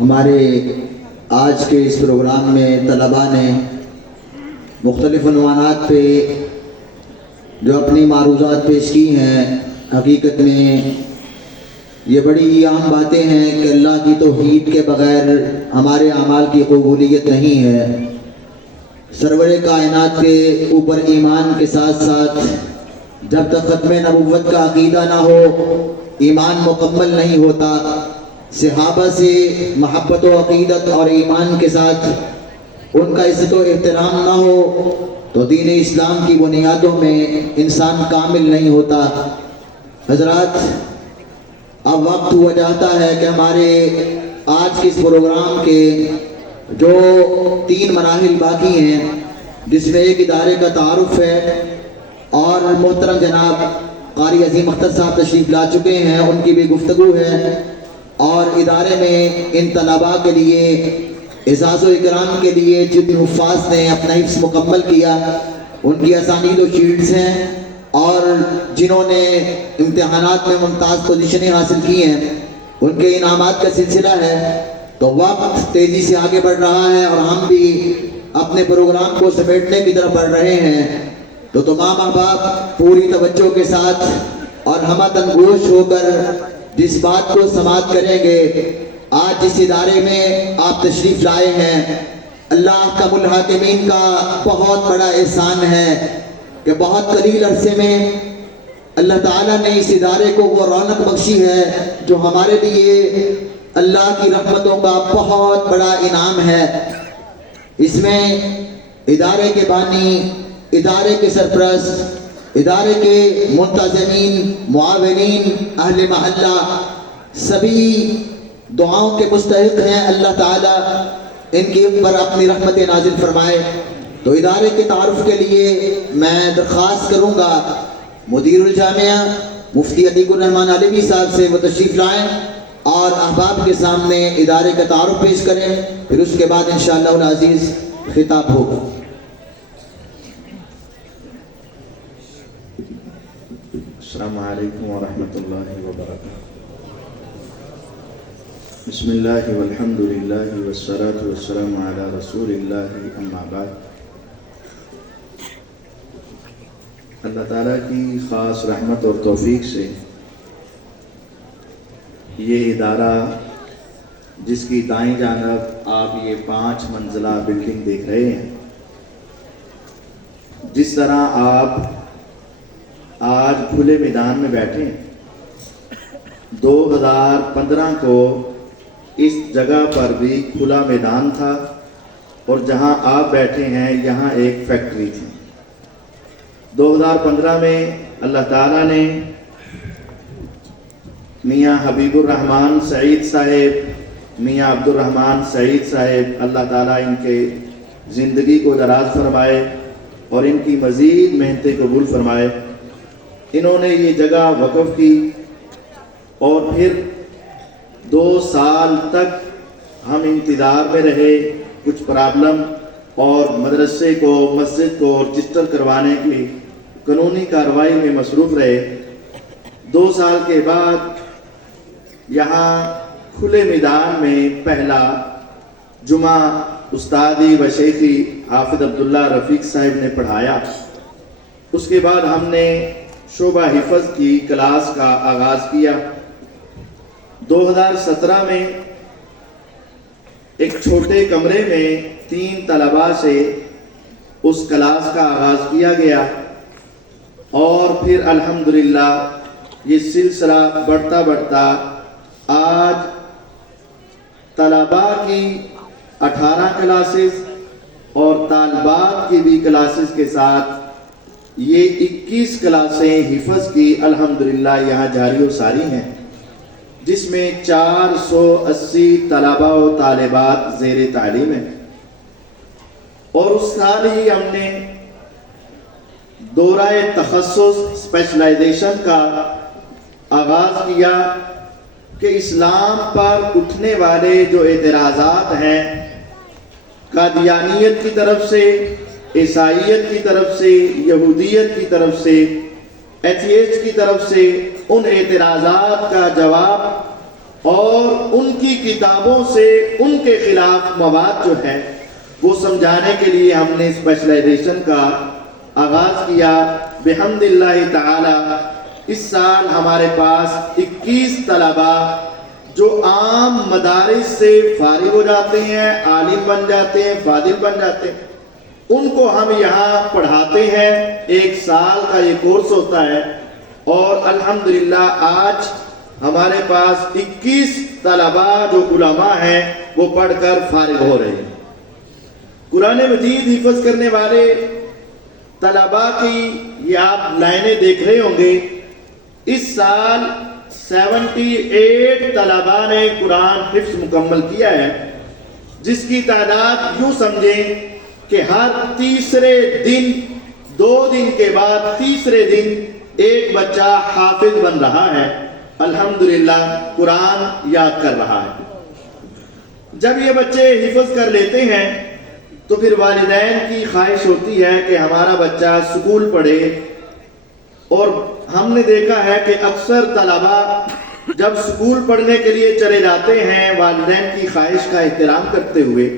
ہمارے آج کے اس پروگرام میں طلباء نے مختلف عنوانات پہ جو اپنی معروضات پیش کی ہیں، حقیقت میں یہ بڑی عام باتیں ہیں کہ اللہ کی توحید کے بغیر ہمارے اعمال کی قبولیت نہیں ہے۔ سرور کائنات کے اوپر ایمان کے ساتھ ساتھ جب تک ختم نبوت کا عقیدہ نہ ہو ایمان مکمل نہیں ہوتا۔ صحابہ سے محبت و عقیدت اور ایمان کے ساتھ ان کا عزت و احترام نہ ہو تو دین اسلام کی بنیادوں میں انسان کامل نہیں ہوتا۔ حضرات، اب وقت ہوا جاتا ہے کہ ہمارے آج کے اس پروگرام کے جو 3 مراحل باقی ہیں، جس میں ایک ادارے کا تعارف ہے اور محترم جناب قاری عظیم اختر صاحب تشریف لا چکے ہیں، ان کی بھی گفتگو ہے، اور ادارے میں ان طلباء کے لیے اعزاز و اکرام کے لیے جن حفاظ نے اپنا حفظ مکمل کیا ان کی اسانید و شیٹس ہیں، اور جنہوں نے امتحانات میں ممتاز پوزیشنیں حاصل کی ہیں ان کے انعامات کا سلسلہ ہے۔ تو وقت تیزی سے آگے بڑھ رہا ہے اور ہم بھی اپنے پروگرام کو سمیٹنے کی طرف بڑھ رہے ہیں، تو تمام احباب پوری توجہ کے ساتھ اور ہمہ تنگوش ہو کر جس بات کو سماعت کریں گے، آج جس ادارے میں آپ تشریف لائے ہیں، اللہ احکم الحاکمین کا بہت بڑا احسان ہے کہ بہت قلیل عرصے میں اللہ تعالیٰ نے اس ادارے کو وہ رونق بخشی ہے جو ہمارے لیے اللہ کی رحمتوں کا بہت بڑا انعام ہے۔ اس میں ادارے کے بانی، ادارے کے سرپرست، ادارے کے منتظمین، معاونین، اہل محلہ سبھی دعاؤں کے مستحق ہیں۔ اللہ تعالیٰ ان کے اوپر اپنی رحمت نازل فرمائے۔ تو ادارے کے تعارف کے لیے میں درخواست کروں گا مدیر الجامعہ مفتی عتیق الرحمن علوی صاحب سے وہ تشریف لائیں اور احباب کے سامنے ادارے کا تعارف پیش کریں، پھر اس کے بعد انشاءاللہ العزیز خطاب ہوگا۔ السلام علیکم ورحمۃ اللہ وبرکاتہ۔ بسم اللہ والحمد للہ والصلاة والسلام علی رسول اللہ، اما بعد۔ اللہ تعالیٰ کی خاص رحمت اور توفیق سے یہ ادارہ جس کی دائیں جانب آپ یہ 5 منزلہ بلڈنگ دیکھ رہے ہیں، جس طرح آپ آج کھلے میدان میں بیٹھے ہیں، 2015 کو اس جگہ پر بھی کھلا میدان تھا اور جہاں آپ بیٹھے ہیں یہاں ایک فیکٹری تھی۔ 2015 میں اللہ تعالیٰ نے میاں حبیب الرحمن سعید صاحب، میاں عبد الرحمن سعید صاحب، اللہ تعالیٰ ان کے زندگی کو دراز فرمائے اور ان کی مزید محنتیں قبول فرمائے۔ انہوں نے یہ جگہ وقف کی اور پھر 2 سال تک ہم انتظار میں رہے، کچھ پرابلم اور مدرسے کو، مسجد کو رجسٹر کروانے کی قانونی کارروائی میں مصروف رہے۔ 2 سال کے بعد یہاں کھلے میدان میں پہلا جمعہ استادی و شیخی حافظ عبداللہ رفیق صاحب نے پڑھایا۔ اس کے بعد ہم نے شعبہ حفظ کی کلاس کا آغاز کیا۔ 2017 میں ایک چھوٹے کمرے میں 3 طلباء سے اس کلاس کا آغاز کیا گیا اور پھر الحمدللہ یہ سلسلہ بڑھتا بڑھتا آج طلباء کی 18 کلاسز اور طالبات کی بھی کلاسز کے ساتھ یہ 21 کلاسیں حفظ کی الحمدللہ یہاں جاری و ساری ہیں، جس میں 480 طلباء و طالبات زیر تعلیم ہیں۔ اور اس سال ہی ہم نے دورہ تخصص اسپیشلائزیشن کا آغاز کیا کہ اسلام پر اٹھنے والے جو اعتراضات ہیں، قادیانیت کی طرف سے، عیسائیت کی طرف سے، یہودیت کی طرف سے، ایتھیسٹ کی طرف سے، ان اعتراضات کا جواب اور ان کی کتابوں سے ان کے خلاف مواد جو ہے وہ سمجھانے کے لیے ہم نے اسپیشلائزیشن کا آغاز کیا۔ بحمد اللہ تعالی اس سال ہمارے پاس 21 طلباء جو عام مدارس سے فارغ ہو جاتے ہیں، عالم بن جاتے ہیں، فاضل بن جاتے ہیں، ان کو ہم یہاں پڑھاتے ہیں۔ 1 سال کا یہ کورس ہوتا ہے اور الحمدللہ آج ہمارے پاس 21 طلباء جو علماء ہیں وہ پڑھ کر فارغ ہو رہے ہیں۔ قرآن مجید حفظ کرنے والے طلباء کی یہ آپ لائنیں دیکھ رہے ہوں گے۔ اس سال 78 طلباء نے قرآن حفظ مکمل کیا ہے، جس کی تعداد یوں سمجھیں کہ ہر تیسرے دن 2 دن کے بعد تیسرے دن ایک بچہ حافظ بن رہا ہے، الحمدللہ قرآن یاد کر رہا ہے۔ جب یہ بچے حفظ کر لیتے ہیں تو پھر والدین کی خواہش ہوتی ہے کہ ہمارا بچہ سکول پڑھے، اور ہم نے دیکھا ہے کہ اکثر طلباء جب سکول پڑھنے کے لیے چلے جاتے ہیں والدین کی خواہش کا احترام کرتے ہوئے،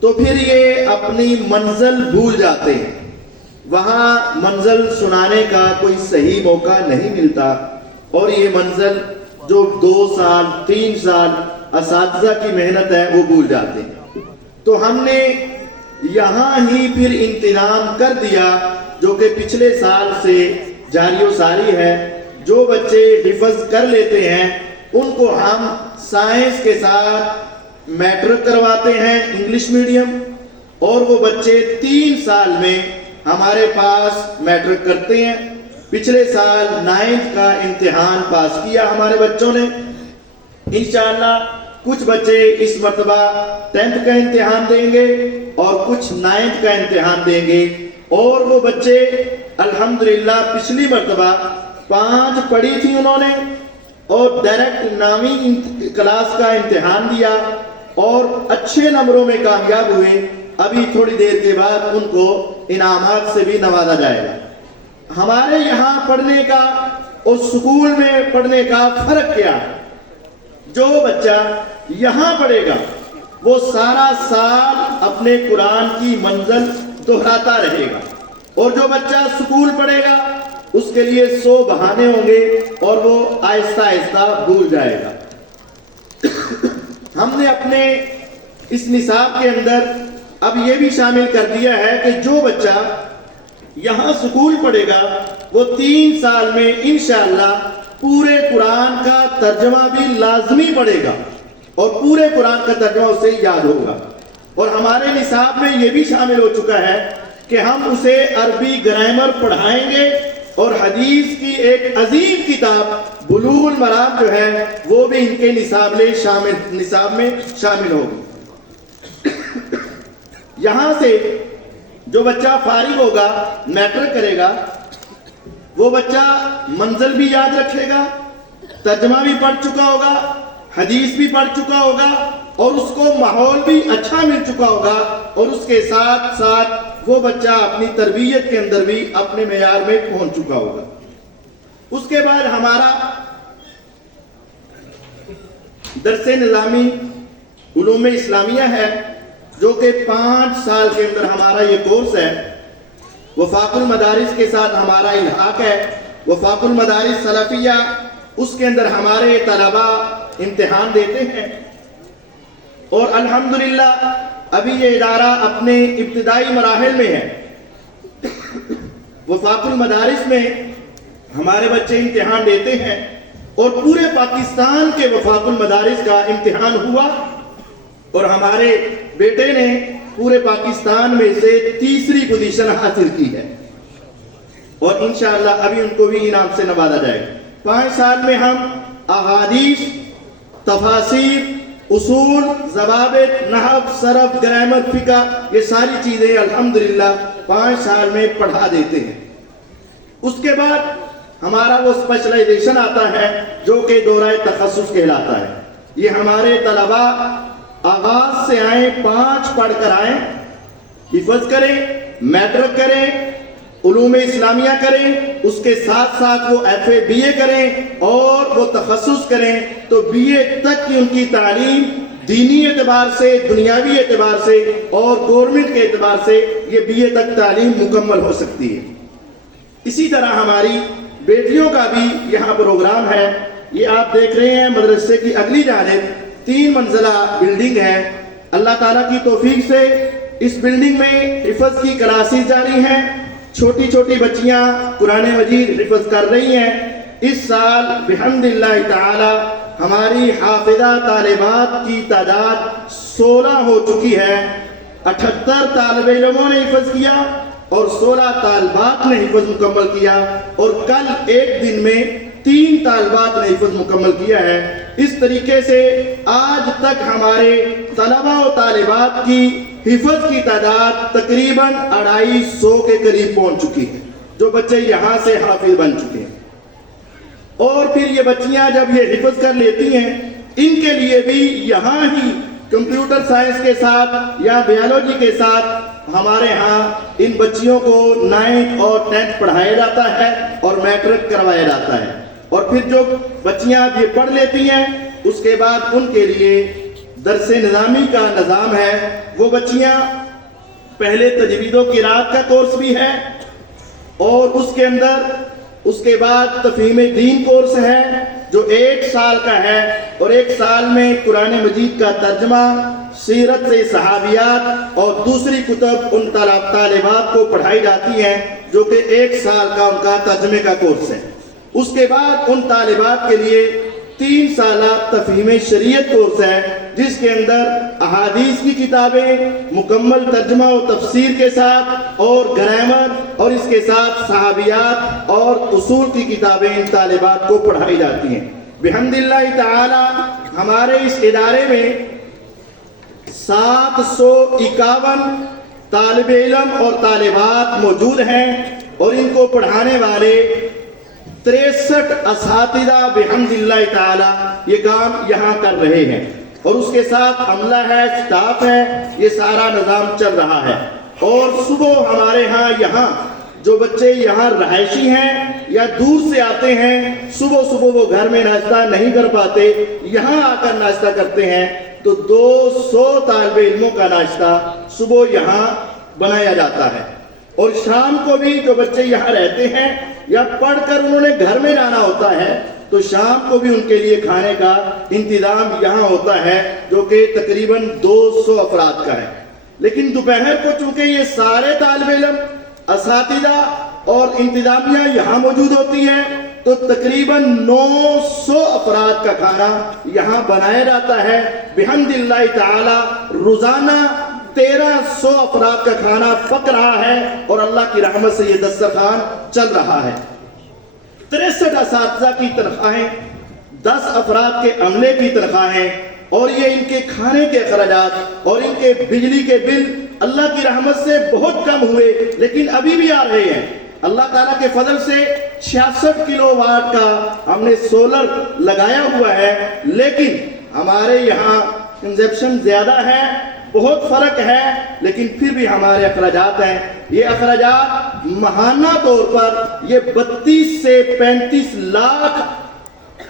تو پھر یہ اپنی منزل بھول جاتے ہیں، وہاں منزل سنانے کا کوئی صحیح موقع نہیں ملتا، اور یہ منزل جو 2 سال 3 سال اساتذہ کی محنت ہے وہ بھول جاتے ہیں۔ تو ہم نے یہاں ہی پھر انتظام کر دیا جو کہ پچھلے سال سے جاری و ساری ہے۔ جو بچے حفظ کر لیتے ہیں ان کو ہم سائنس کے ساتھ میٹرک کرواتے ہیں انگلش میڈیم، اور وہ بچے 3 سال میں ہمارے پاس میٹرک کرتے ہیں۔ پچھلے سال 9th کا امتحان پاس کیا ہمارے بچوں نے، انشاءاللہ کچھ بچے اس مرتبہ 10th کا امتحان دیں گے اور کچھ 9th کا امتحان دیں گے، اور وہ بچے الحمدللہ پچھلی مرتبہ 5 پڑھی تھی انہوں نے اور ڈائریکٹ نامی کلاس کا امتحان دیا اور اچھے نمبروں میں کامیاب ہوئے۔ ابھی تھوڑی دیر کے بعد ان کو انعامات سے بھی نوازا جائے گا۔ ہمارے یہاں پڑھنے کا اور سکول میں پڑھنے کا فرق کیا ہے؟ جو بچہ یہاں پڑھے گا وہ سارا سال اپنے قرآن کی منزل دہراتا رہے گا، اور جو بچہ سکول پڑھے گا اس کے لیے 100 بہانے ہوں گے اور وہ آہستہ آہستہ بھول جائے گا۔ ہم نے اپنے اس نصاب کے اندر اب یہ بھی شامل کر دیا ہے کہ جو بچہ یہاں سکول پڑھے گا وہ 3 سال میں انشاءاللہ پورے قرآن کا ترجمہ بھی لازمی پڑھے گا اور پورے قرآن کا ترجمہ اسے یاد ہوگا۔ اور ہمارے نصاب میں یہ بھی شامل ہو چکا ہے کہ ہم اسے عربی گرامر پڑھائیں گے، اور حدیث کی ایک عظیم کتاب بلوغ المرام جو ہے وہ بھی ان کے نصاب میں شامل ہوگی۔ یہاں سے جو بچہ فارغ ہوگا، میٹرک کرے گا، وہ بچہ منزل بھی یاد رکھے گا، ترجمہ بھی پڑھ چکا ہوگا، حدیث بھی پڑھ چکا ہوگا، اور اس کو ماحول بھی اچھا مل چکا ہوگا، اور اس کے ساتھ ساتھ وہ بچہ اپنی تربیت کے اندر بھی اپنے معیار میں پہنچ چکا ہوگا۔ اس کے بعد ہمارا درس نظامی علوم اسلامیہ ہے، جو کہ 5 سال کے اندر ہمارا یہ کورس ہے۔ وفاق المدارس کے ساتھ ہمارا الحاق ہے، وفاق المدارس سلفیہ، اس کے اندر ہمارے طلباء امتحان دیتے ہیں، اور الحمدللہ ابھی یہ ادارہ اپنے ابتدائی مراحل میں ہے۔ وفاق المدارس میں ہمارے بچے امتحان دیتے ہیں، اور پورے پاکستان کے وفاق المدارس کا امتحان ہوا، اور ہمارے بیٹے نے پورے پاکستان میں سے 3ری پوزیشن حاصل کی ہے، اور انشاءاللہ ابھی ان کو بھی انعام سے نوازا جائے گا۔ 5 سال میں ہم احادیث، تفاسیر، اصول، ضوابط، نحو، صرف، گرامر، فقہ، یہ ساری چیزیں الحمدللہ 5 سال میں پڑھا دیتے ہیں۔ اس کے بعد ہمارا وہ اسپیشلائزیشن آتا ہے جو کہ دورہ تخصص کہلاتا ہے۔ یہ ہمارے طلباء آغاز سے آئیں، 5 پڑھ کر آئیں، حفظ کریں، میٹرک کریں، علوم اسلامیہ کریں، اس کے ساتھ ساتھ وہ FA BA کریں اور وہ تخصص کریں، تو BA تک کی ان کی تعلیم دینی اعتبار سے، دنیاوی اعتبار سے اور گورنمنٹ کے اعتبار سے یہ BA تک تعلیم مکمل ہو سکتی ہے۔ اسی طرح ہماری بیٹیوں کا بھی یہاں پروگرام ہے۔ یہ آپ دیکھ رہے ہیں مدرسے کی اگلی جانب 3 منزلہ بلڈنگ ہے۔ اللہ تعالیٰ کی توفیق سے اس بلڈنگ میں حفظ کی کلاسز جاری ہیں، چھوٹی چھوٹی بچیاں قرآن مجید حفظ کر رہی ہیں۔ اس سال بحمد اللہ تعالی ہماری حافظہ طالبات کی تعداد 16 ہو چکی ہے۔ 78 طالب علموں نے حفظ کیا اور 16 طالبات نے حفظ مکمل کیا، اور کل ایک دن میں 3 طالبات نے حفظ مکمل کیا ہے۔ اس طریقے سے آج تک ہمارے طلبہ و طالبات کی حفظ کی تعداد تقریباً 250 کے قریب پہنچ چکی ہے، جو بچے یہاں سے حافظ بن چکے ہیں۔ اور پھر یہ بچیاں جب یہ حفظ کر لیتی ہیں، ان کے لیے بھی یہاں ہی کمپیوٹر سائنس کے ساتھ یا بیالوجی کے ساتھ ہمارے ہاں ان بچیوں کو 9th اور 10th پڑھایا جاتا ہے اور میٹرک کروایا جاتا ہے۔ اور پھر جو بچیاں یہ پڑھ لیتی ہیں، اس کے بعد ان کے لیے درس نظامی کا نظام ہے۔ وہ بچیاں پہلے تجوید و قرات کا کورس بھی ہے، اور اس کے بعد تفہیم دین کورس ہے جو 1 سال کا ہے، اور 1 سال میں قرآن مجید کا ترجمہ، سیرت سے صحابیات اور دوسری کتب ان طالبات کو پڑھائی جاتی ہیں، جو کہ 1 سال کا ان کا ترجمے کا کورس ہے۔ اس کے بعد ان طالبات کے لیے 3 سالہ تفہیم شریعت کورس ہے، جس کے اندر احادیث کی کتابیں مکمل ترجمہ و تفسیر کے ساتھ اور گرامر، اور اس کے ساتھ صحابیات اور اصول کی کتابیں ان طالبات کو پڑھائی جاتی ہیں۔ بحمد اللہ تعالی ہمارے اس ادارے میں 751 طالب علم اور طالبات موجود ہیں، اور ان کو پڑھانے والے 63 اساتذہ بحمد اللہ تعالی یہ کام یہاں کر رہے ہیں، اور اس کے ساتھ عملہ ہے، سٹاف ہے، یہ سارا نظام چل رہا ہے۔ اور صبح ہمارے ہاں یہاں جو بچے یہاں رہائشی ہیں یا دور سے آتے ہیں، صبح وہ گھر میں ناشتہ نہیں کر پاتے، یہاں آ کر ناشتہ کرتے ہیں، تو 200 طالب علموں کا ناشتہ صبح یہاں بنایا جاتا ہے۔ اور شام کو بھی جو بچے یہاں رہتے ہیں یا پڑھ کر انہوں نے گھر میں جانا ہوتا ہے، تو شام کو بھی ان کے لیے کھانے کا انتظام یہاں ہوتا ہے، جو کہ تقریباً 200 افراد کا ہے۔ لیکن دوپہر کو چونکہ یہ سارے طالب علم، اساتذہ اور انتظامیہ یہاں موجود ہوتی ہے، تو تقریباً 900 افراد کا کھانا یہاں بنایا جاتا ہے۔ بحمد اللہ تعالی روزانہ 1300 افراد کا کھانا پک رہا ہے، اور اللہ کی رحمت سے یہ دسترخوان چل رہا ہے۔ 63 اساتذہ کی تنخواہیں، 10 افراد کے عملے کی تنخواہیں، اور یہ ان کے کھانے کے اخراجات اور ان کے بجلی کے بل اللہ کی رحمت سے بہت کم ہوئے، لیکن ابھی بھی آ رہے ہیں۔ اللہ تعالیٰ کے فضل سے 66 کلو واٹ کا ہم نے سولر لگایا ہوا ہے، لیکن ہمارے یہاں کنزپشن زیادہ ہے، بہت فرق ہے، لیکن پھر بھی ہمارے اخراجات ہیں۔ یہ اخراجات ماہانہ طور پر یہ 32 سے 35 لاکھ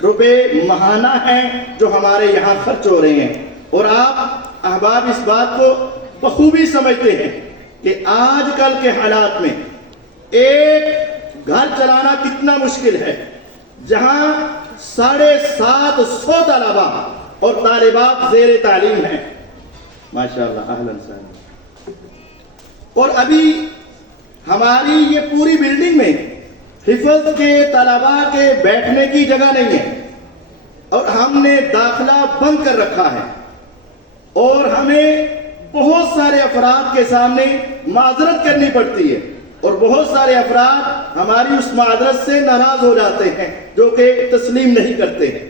روپے ماہانہ ہیں جو ہمارے یہاں خرچ ہو رہے ہیں۔ اور آپ احباب اس بات کو بخوبی سمجھتے ہیں کہ آج کل کے حالات میں ایک گھر چلانا کتنا مشکل ہے، جہاں 750 طلباء اور طالبات زیر تعلیم ہیں۔ ماشاءاللہ، اہلاً سہلاً۔ اور ابھی ہماری یہ پوری بلڈنگ میں حفظ کے طلباء کے بیٹھنے کی جگہ نہیں ہے، اور ہم نے داخلہ بند کر رکھا ہے، اور ہمیں بہت سارے افراد کے سامنے معذرت کرنی پڑتی ہے، اور بہت سارے افراد ہماری اس معذرت سے ناراض ہو جاتے ہیں، جو کہ تسلیم نہیں کرتے ہیں۔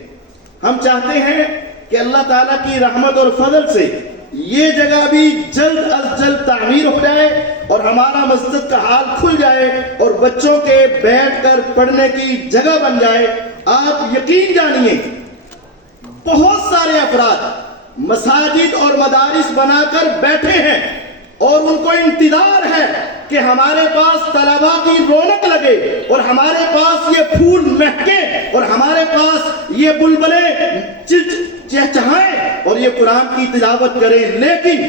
ہم چاہتے ہیں کہ اللہ تعالیٰ کی رحمت اور فضل سے یہ جگہ بھی جلد از جلد تعمیر ہو جائے، اور ہمارا مسجد کا حال کھل جائے، اور بچوں کے بیٹھ کر پڑھنے کی جگہ بن جائے۔ آپ یقین جانیے، بہت سارے افراد مساجد اور مدارس بنا کر بیٹھے ہیں، اور ان کو انتظار ہے کہ ہمارے پاس طلبا کی رونق لگے اور ہمارے پاس یہ پھول مہکے اور ہمارے پاس یہ بلبلیں چہچہائیں اور یہ قرآن کی تلاوت کریں، لیکن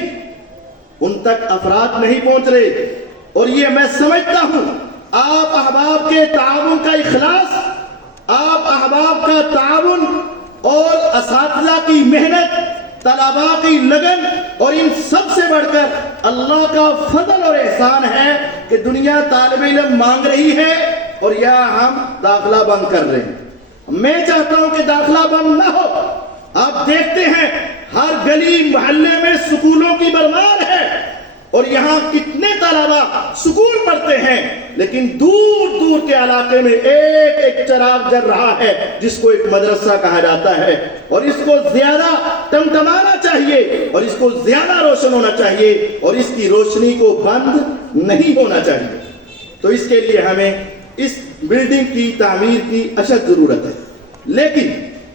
ان تک افراد نہیں پہنچ رہے۔ اور یہ میں سمجھتا ہوں آپ احباب کے تعاون کا اخلاص، آپ احباب کا تعاون اور اساتذہ کی محنت، طلباء کی لگن اور ان سب سے بڑھ کر اللہ کا فضل اور احسان ہے کہ دنیا طالب علم مانگ رہی ہے اور یا ہم داخلہ بند کر رہے ہیں۔ میں چاہتا ہوں کہ داخلہ بند نہ ہو۔ آپ دیکھتے ہیں ہر گلی محلے میں سکولوں کی بھرمار ہے اور یہاں کتنے طلباء سکول پڑھتے ہیں، لیکن دور دور کے علاقے میں ایک ایک چراغ جل رہا ہے جس کو ایک مدرسہ کہا جاتا ہے، اور اس کو زیادہ ٹمٹمانا چاہیے اور اس کو زیادہ روشن ہونا چاہیے اور اس کی روشنی کو بند نہیں ہونا چاہیے۔ تو اس کے لیے ہمیں اس بلڈنگ کی تعمیر کی اشد ضرورت ہے، لیکن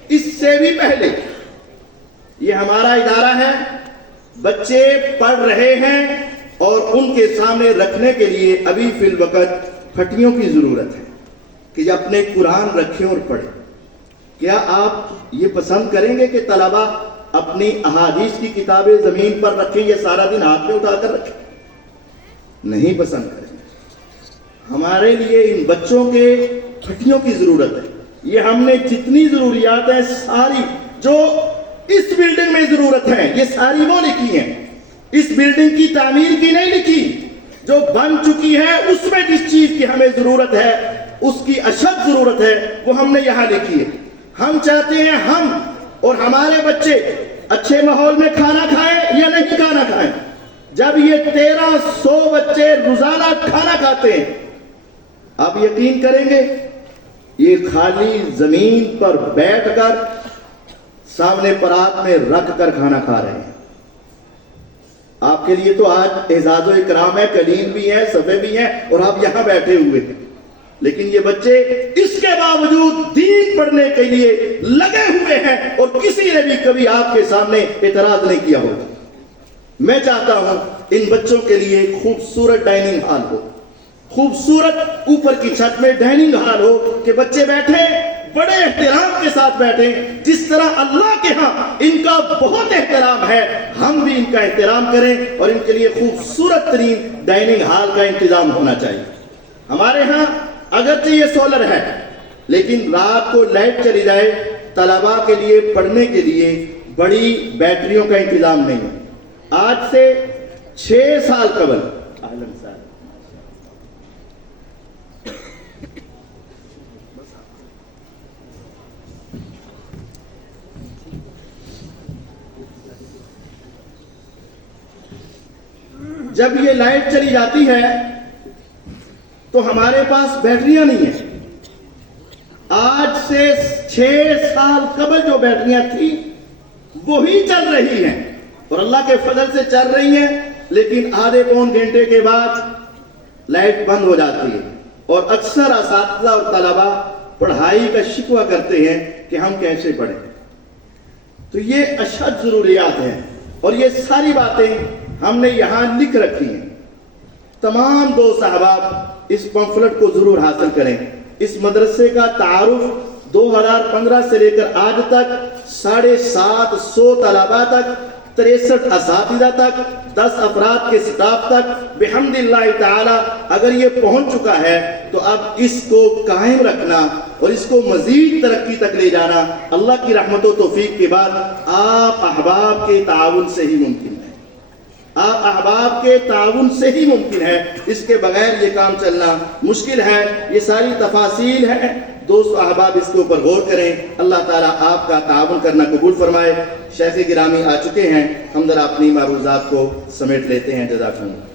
اس سے بھی پہلے یہ ہمارا ادارہ ہے، بچے پڑھ رہے ہیں اور ان کے سامنے رکھنے کے لیے ابھی فی الوقت پھٹیوں کی ضرورت ہے کہ اپنے قرآن رکھیں اور پڑھیں۔ کیا آپ یہ پسند کریں گے کہ طلباء اپنی احادیث کی کتابیں زمین پر رکھیں یا سارا دن ہاتھ میں اٹھا کر رکھیں؟ نہیں پسند کریں گے۔ ہمارے لیے ان بچوں کے پھٹیوں کی ضرورت ہے۔ یہ ہم نے جتنی ضروریات ہیں ساری جو اس بلڈنگ میں ضرورت ہے یہ ساری وہ لکھی ہیں، اس بلڈنگ کی تعمیر کی نہیں لکھی۔ جو بن چکی ہے اس میں جس چیز کی ہمیں ضرورت ہے، اس کی اشد ضرورت ہے، وہ ہم نے یہاں لکھی ہے۔ ہم چاہتے ہیں ہم اور ہمارے بچے اچھے ماحول میں کھانا کھائیں یا نہیں کھانا کھائیں۔ جب یہ 1300 بچے روزانہ کھانا کھاتے ہیں، آپ یقین کریں گے یہ خالی زمین پر بیٹھ کر سامنے پرات میں رکھ کر کھانا کھا رہے ہیں۔ آپ کے لیے تو آج اعزاز و اکرام ہے، کلیم بھی ہیں، صفے بھی ہیں اور آپ یہاں بیٹھے ہوئے ہیں، لیکن یہ بچے اس کے باوجود دین پڑھنے کے لیے لگے ہوئے ہیں اور کسی نے بھی کبھی آپ کے سامنے اعتراض نہیں کیا ہوگا۔ میں چاہتا ہوں ان بچوں کے لیے خوبصورت ڈائننگ ہال ہو، خوبصورت اوپر کی چھت میں ڈائننگ ہال ہو کہ بچے بیٹھے بڑے احترام کے ساتھ بیٹھیں، جس طرح اللہ کے ہاں ان کا بہت احترام ہے، ہم بھی ان کا احترام کریں اور ان کے لیے خوبصورت ترین ڈائننگ ہال کا انتظام ہونا چاہیے۔ ہمارے ہاں اگرچہ یہ سولر ہے لیکن رات کو لائٹ چلی جائے، طلباء کے لیے پڑھنے کے لیے بڑی بیٹریوں کا انتظام نہیں ہے۔ آج سے 6 سال قبل جب یہ لائٹ چلی جاتی ہے تو ہمارے پاس بیٹریاں نہیں ہیں۔ آج سے 6 سال قبل جو بیٹریاں تھیں وہی چل رہی ہیں اور اللہ کے فضل سے چل رہی ہیں، لیکن آدھے پون گھنٹے کے بعد لائٹ بند ہو جاتی ہے اور اکثر اساتذہ اور طلباء پڑھائی کا شکوہ کرتے ہیں کہ ہم کیسے پڑھیں۔ تو یہ اشد ضروریات ہیں اور یہ ساری باتیں ہم نے یہاں لکھ رکھی ہیں۔ تمام دوست احباب اس پمفلٹ کو ضرور حاصل کریں۔ اس مدرسے کا تعارف 2015 سے لے کر آج تک 750 طلباء تک، 63 اساتذہ تک، 10 افراد کے سٹاف تک بحمد اللہ تعالی اگر یہ پہنچ چکا ہے تو اب اس کو قائم رکھنا اور اس کو مزید ترقی تک لے جانا اللہ کی رحمت و توفیق کے بعد آپ احباب کے تعاون سے ہی ممکن ہے۔ آپ احباب کے تعاون سے ہی ممکن ہے، اس کے بغیر یہ کام چلنا مشکل ہے۔ یہ ساری تفاصیل ہیں، دوست احباب اس کے اوپر غور کریں۔ اللہ تعالیٰ آپ کا تعاون کرنا قبول فرمائے۔ شیخ گرامی آ چکے ہیں، ہم ذرا اپنی معروضات کو سمیٹ لیتے ہیں۔ جزاک اللہ۔